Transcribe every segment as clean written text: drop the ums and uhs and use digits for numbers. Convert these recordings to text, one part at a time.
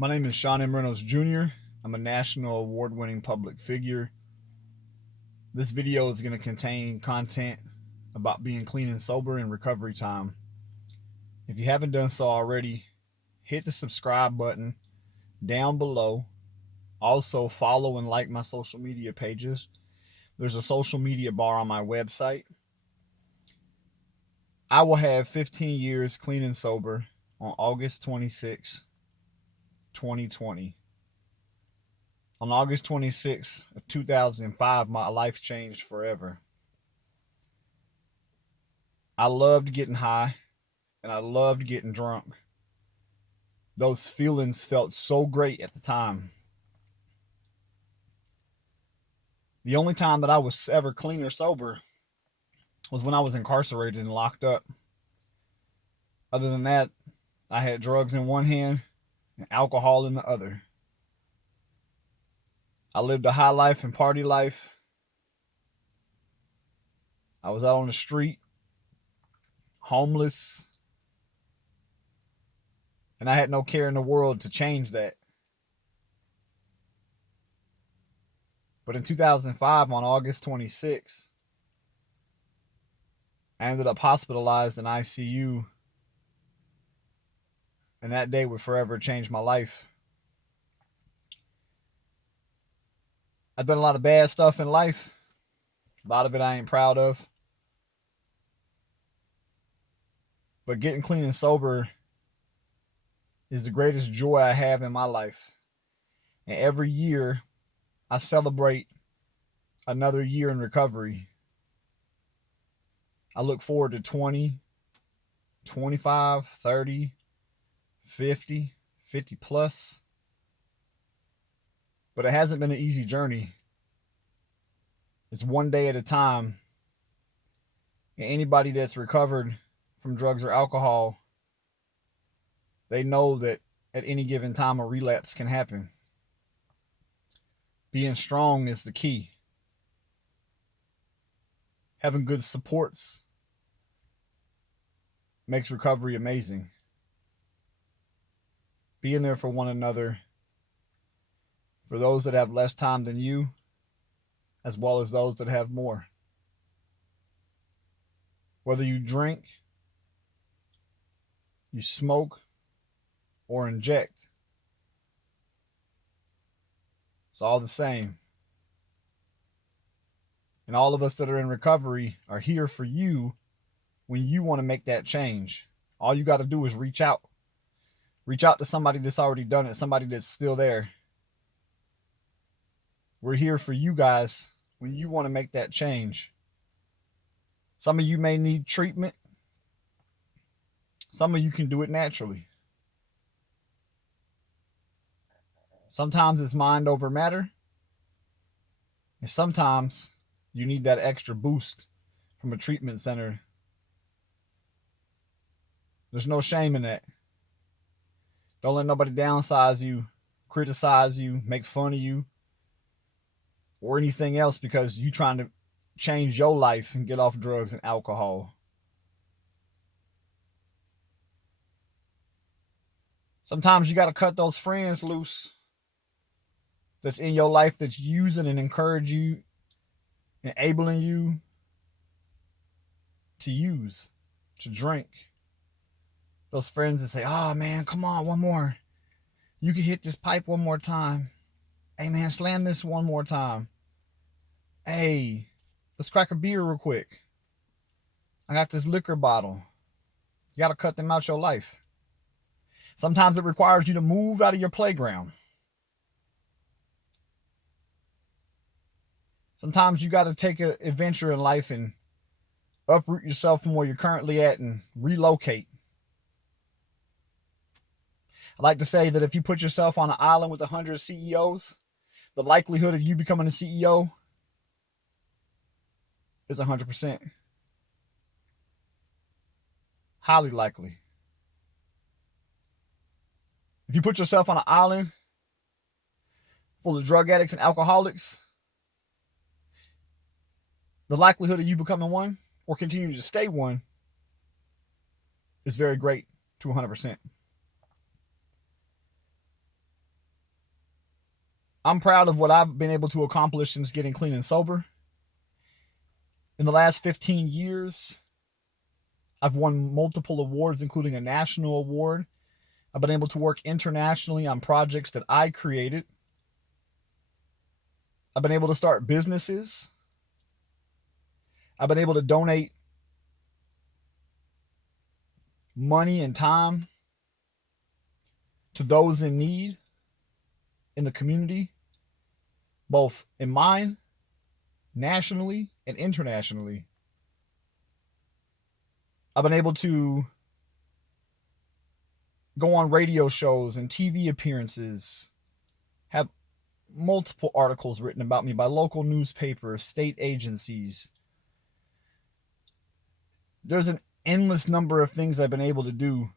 My name is Sean M. Reynolds Jr. I'm a national award-winning public figure. This video is going to contain content about being clean and sober in recovery time. If you haven't done so already, hit the subscribe button down below. Also, follow and like my social media pages. There's a social media bar on my website. I will have 15 years clean and sober on August 26, 2020. On August 26th of 2005, my life changed forever. I loved getting high and I loved getting drunk. Those feelings felt so great at the time. The only time that I was ever clean or sober was when I was incarcerated and locked up. Other than that, I had drugs in one hand and alcohol in the other. I lived a high life and party life. I was out on the street, homeless, and I had no care in the world to change that. But in 2005, on August 26th, I ended up hospitalized in ICU, and that day would forever change my life. I've done a lot of bad stuff in life. A lot of it I ain't proud of. But getting clean and sober is the greatest joy I have in my life. And every year, I celebrate another year in recovery. I look forward to 20, 25, 30, 50, 50 plus. But it hasn't been an easy journey. It's one day at a time. And anybody that's recovered from drugs or alcohol, they know that at any given time a relapse can happen. Being strong is the key. Having good supports makes recovery amazing. Being there for one another, for those that have less time than you, as well as those that have more. Whether you drink, you smoke, or inject, it's all the same. And all of us that are in recovery are here for you when you want to make that change. All you got to do is reach out. Reach out to somebody that's already done it, somebody that's still there. We're here for you guys when you want to make that change. Some of you may need treatment. Some of you can do it naturally. Sometimes it's mind over matter. And sometimes you need that extra boost from a treatment center. There's no shame in that. Don't let nobody downsize you, criticize you, make fun of you, or anything else because you trying to change your life and get off drugs and alcohol. Sometimes you got to cut those friends loose that's in your life that's using and encourage you, enabling you to use, to drink. Those friends that say, oh man, come on, one more. You can hit this pipe one more time. Hey man, slam this one more time. Hey, let's crack a beer real quick. I got this liquor bottle. You got to cut them out your life. Sometimes it requires you to move out of your playground. Sometimes you got to take an adventure in life and uproot yourself from where you're currently at and relocate. I like to say that if you put yourself on an island with 100 CEOs, the likelihood of you becoming a CEO is 100%. Highly likely. If you put yourself on an island full of drug addicts and alcoholics, the likelihood of you becoming one or continuing to stay one is very great to 100%. I'm proud of what I've been able to accomplish since getting clean and sober. In the last 15 years, I've won multiple awards, including a national award. I've been able to work internationally on projects that I created. I've been able to start businesses. I've been able to donate money and time to those in need in the community, both in mine, nationally, and internationally. I've been able to go on radio shows and TV appearances, have multiple articles written about me by local newspapers, state agencies. There's an endless number of things I've been able to do.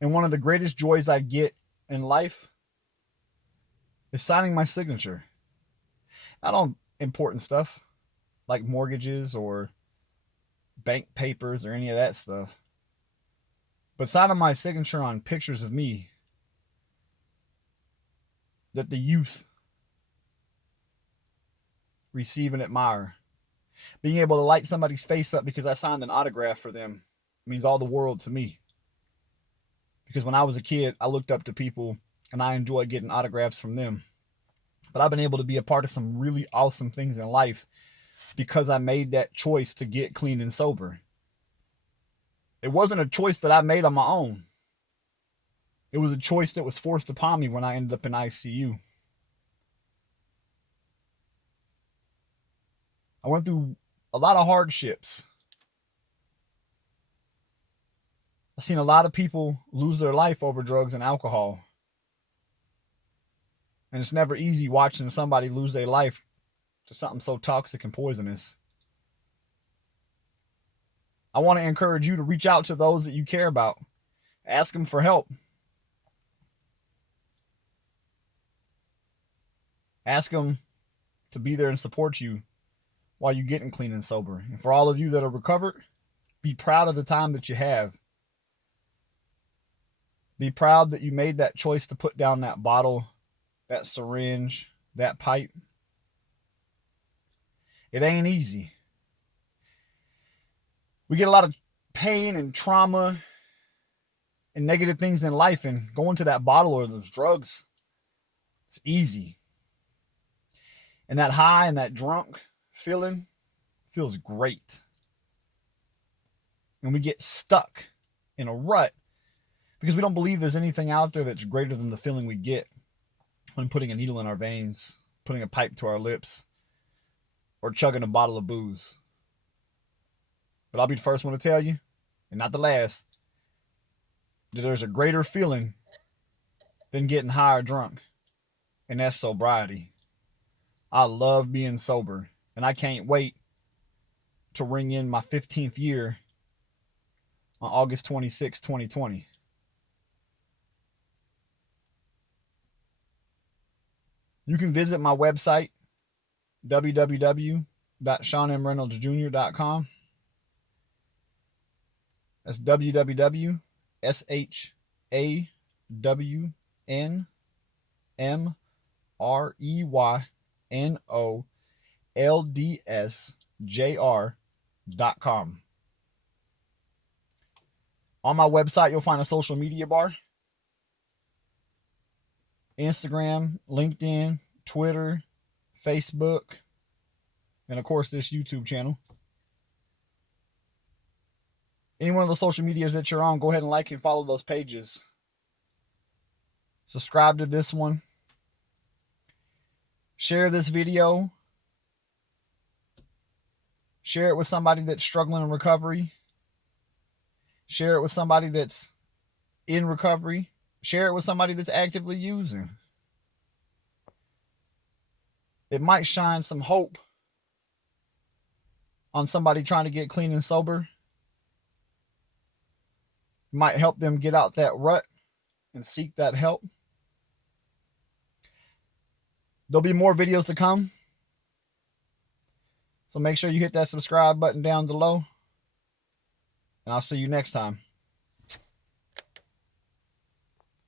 And one of the greatest joys I get in life is signing my signature. Not on important stuff like mortgages or bank papers or any of that stuff, but signing my signature on pictures of me that the youth receive and admire. Being able to light somebody's face up because I signed an autograph for them means all the world to me. Because when I was a kid, I looked up to people and I enjoyed getting autographs from them. But I've been able to be a part of some really awesome things in life because I made that choice to get clean and sober. It wasn't a choice that I made on my own. It was a choice that was forced upon me when I ended up in ICU. I went through a lot of hardships. I've seen a lot of people lose their life over drugs and alcohol. And it's never easy watching somebody lose their life to something so toxic and poisonous. I want to encourage you to reach out to those that you care about. Ask them for help. Ask them to be there and support you while you're getting clean and sober. And for all of you that are recovered, be proud of the time that you have. Be proud that you made that choice to put down that bottle, that syringe, that pipe. It ain't easy. We get a lot of pain and trauma and negative things in life, and going to that bottle or those drugs, it's easy. And that high and that drunk feeling feels great. And we get stuck in a rut because we don't believe there's anything out there that's greater than the feeling we get when putting a needle in our veins, putting a pipe to our lips, or chugging a bottle of booze. But I'll be the first one to tell you, and not the last, that there's a greater feeling than getting high or drunk, and that's sobriety. I love being sober, and I can't wait to ring in my 15th year on August 26, 2020. You can visit my website, www.SeanMReynoldsJr.com. That's www.SeanMreynoldsJr.com. On my website, you'll find a social media bar. Instagram, LinkedIn, Twitter, Facebook, and of course this YouTube channel. Any one of the social medias that you're on, go ahead and like and follow those pages. Subscribe to this one. Share this video. Share it with somebody that's struggling in recovery. Share it with somebody that's in recovery. Share it with somebody that's actively using. It might shine some hope on somebody trying to get clean and sober. It might help them get out that rut and seek that help. There'll be more videos to come. So make sure you hit that subscribe button down below. And I'll see you next time.